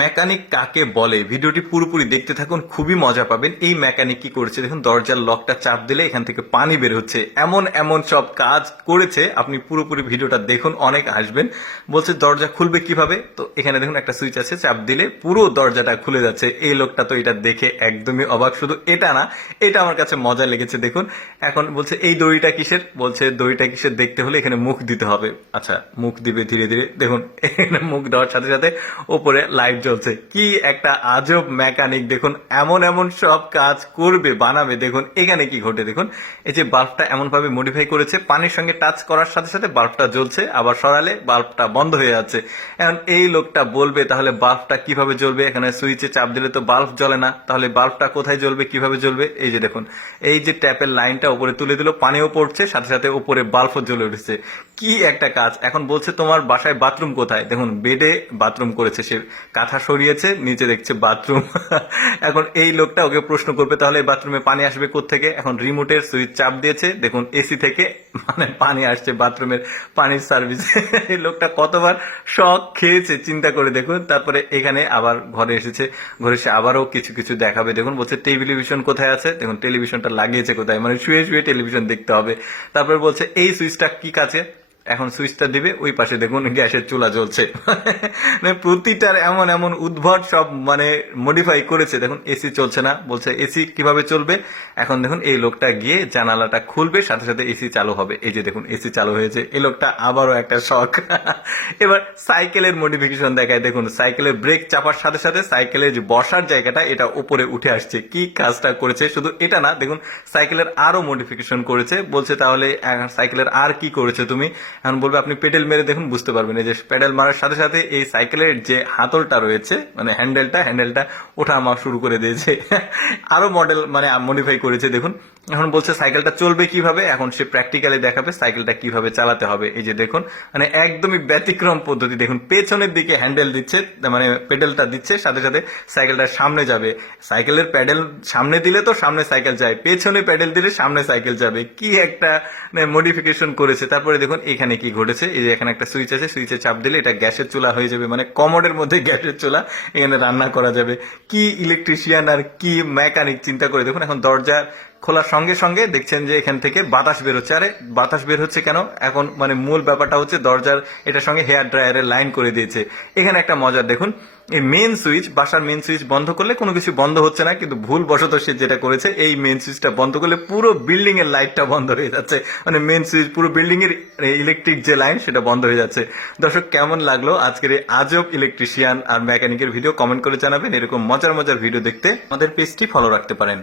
Mechanic কাকে বলে ভিডিওটি পুরোপুরি দেখতে থাকুন, খুবই মজা পাবেন। এই মেকানিক কি করেছে দেখুন, দরজার লকটা চাপ দিলে এখান থেকে পানি বের হচ্ছে, এমন এমন সব কাজ করেছে। আপনি পুরোপুরি ভিডিওটা দেখুন, অনেক আসবেন। বলছে দরজা খুলবে কিভাবে, তো এখানে দেখুন একটা সুইচ আছে, চাপ দিলে পুরো দরজাটা খুলে যাচ্ছে। এই লোকটা তো এটা দেখে একদমই অবাক। শুধু এটা না, এটা আমার কাছে মজা লেগেছে। দেখুন এখন বলছে এই দড়িটা কিসের, বলছে দড়িটা কিসের দেখতে হলে এখানে মুখ দিতে হবে। আচ্ছা, মুখ দিবে ধীরে ধীরে। দেখুন এখানে মুখ দেওয়ার সাথে সাথে ওপরে লাইট জ্বলছে। কি একটা আজব মেকানিক! দেখুন এমন এমন সব কাজ করবে, বানাবে। দেখুন এখানে কি ঘটে, দেখুন এই যে বাল্বটা এমন ভাবে মডিফাই করেছে, পানির সঙ্গে টাচ করার সাথে সাথে বাল্বটা জ্বলছে, আবার সরালে বাল্বটা বন্ধ হয়ে যাচ্ছে। এখন এই লোকটা বলবে তাহলে বাল্বটা কিভাবে জ্বলবে। এখানে সুইচে চাপ দিলে তো বাল্ব জ্বলে না, তাহলে বাল্বটা কোথায় জ্বলবে, কিভাবে জ্বলবে। এই যে দেখুন, এই যে ট্যাপের লাইনটা উপরে তুলে দিল, পানিও পড়ছে, সাথে সাথে উপরে বাল্বও জ্বলে উঠেছে। কি একটা কাজ! এখন বলছে তোমার বাসায় বাথরুম কোথায়। দেখুন বেডে বাথরুম করেছে, সে কাঁথা সরিয়েছে, নিচে দেখছে বাথরুম। এখন এই লোকটা ওকে প্রশ্ন করবে তাহলে বাথরুমে পানি আসবে কোত্থেকে। এখন রিমোটের সুইচ চাপ দিয়েছে, দেখুন এসি থেকে মানে পানি আসছে বাথরুমের পানির সার্ভিস। এই লোকটা কতবার শখ খেয়েছে চিন্তা করে দেখুন। তারপরে এখানে আবার ঘরে এসেছে, ঘরে এসে আবারও কিছু কিছু দেখাবে। দেখুন বলছে টেলিভিশন কোথায় আছে, দেখুন টেলিভিশনটা লাগিয়েছে কোথায়, মানে শুয়ে শুয়ে টেলিভিশন দেখতে হবে। তারপরে বলছে এই সুইচটা কি কাছে, এখন সুইচটা দিবে, ওই পাশে দেখুন গ্যাসের চুলা জ্বলছে। মানে প্রতিটার এমন এমন উদ্ভট সব মানে মডিফাই করেছে। দেখুন এসি চলছে না, বলছে এসি কিভাবে চলবে। এখন দেখুন এই লোকটা গিয়ে জানালাটা খুলবে, সাথে সাথে এসি চালু হবে। এই যে দেখুন এসি চালু হয়েছে। এই লোকটা আবারও একটা শখ। এবার সাইকেলের মডিফিকেশন দেখায়। দেখুন সাইকেলের ব্রেক চাপার সাথে সাথে সাইকেলের যে বসার জায়গাটা এটা উপরে উঠে আসছে। কি কাজটা করেছে! শুধু এটা না, দেখুন সাইকেলের আরো মডিফিকেশন করেছে। বলছে তাহলে সাইকেলের আর কি করেছে তুমি। এখন বলবে আপনি পেডেল মেরে দেখুন, বুঝতে পারবেন। এই যে পেডেল মারার সাথে সাথে এই সাইকেলের যে হাতলটা রয়েছে, মানে হ্যান্ডেলটা ওঠা আমার শুরু করে দিয়েছে। আরো মডেল মানে মডিফাই করেছে। দেখুন এখন বলছে সাইকেলটা চলবে কিভাবে, এখন সে প্র্যাকটিক্যালি দেখাবে সাইকেলটা কিভাবে চালাতে হবে। এই যে দেখুন মানে একদমই ব্যতিক্রম পদ্ধতি। দেখুন পেছনের দিকে হ্যান্ডেল দিচ্ছে, মানে পেডেলটা দিচ্ছে, সাথে সাথে সাইকেলটা সামনে যাবে। সাইকেলের প্যাডেল সামনে দিলে তো সামনে সাইকেল যায়, পেছনে প্যাডেল দিলে সামনে সাইকেল যাবে। কি একটা মডিফিকেশন করেছে। তারপরে দেখুন এখানে কি ঘটেছে, এই যে এখানে একটা সুইচ আছে, সুইচে চাপ দিলে এটা গ্যাসের চুলা হয়ে যাবে, মানে কমোডের মধ্যে গ্যাসের চুলা, এখানে রান্না করা যাবে। কি ইলেকট্রিশিয়ান আর কি মেকানিক চিন্তা করে দেখুন। এখন দরজা খোলার সঙ্গে সঙ্গে দেখছেন যে এখান থেকে বাতাস বের হচ্ছে। আরে বাতাস বের হচ্ছে কেন, এখন মানে মূল ব্যাপারটা হচ্ছে দরজার এটার সঙ্গে হেয়ার ড্রায়ারের লাইন করে দিয়েছে। এখানে একটা মজার দেখুন, এই মেন সুইচ, বাসার মেন সুইচ বন্ধ করলে কোনো কিছু বন্ধ হচ্ছে না, কিন্তু ভুল বশত সে যেটা করেছে এই মেন সুইচটা বন্ধ করলে পুরো বিল্ডিং এর লাইটটা বন্ধ হয়ে যাচ্ছে। মানে মেন সুইচ পুরো বিল্ডিং এর ইলেকট্রিক যে লাইন সেটা বন্ধ হয়ে যাচ্ছে। দর্শক কেমন লাগলো আজকের এই আজব ইলেকট্রিশিয়ান আর মেকানিকের ভিডিও, কমেন্ট করে জানাবেন। এরকম মজার মজার ভিডিও দেখতে আমাদের পেজটি ফলো রাখতে পারেন।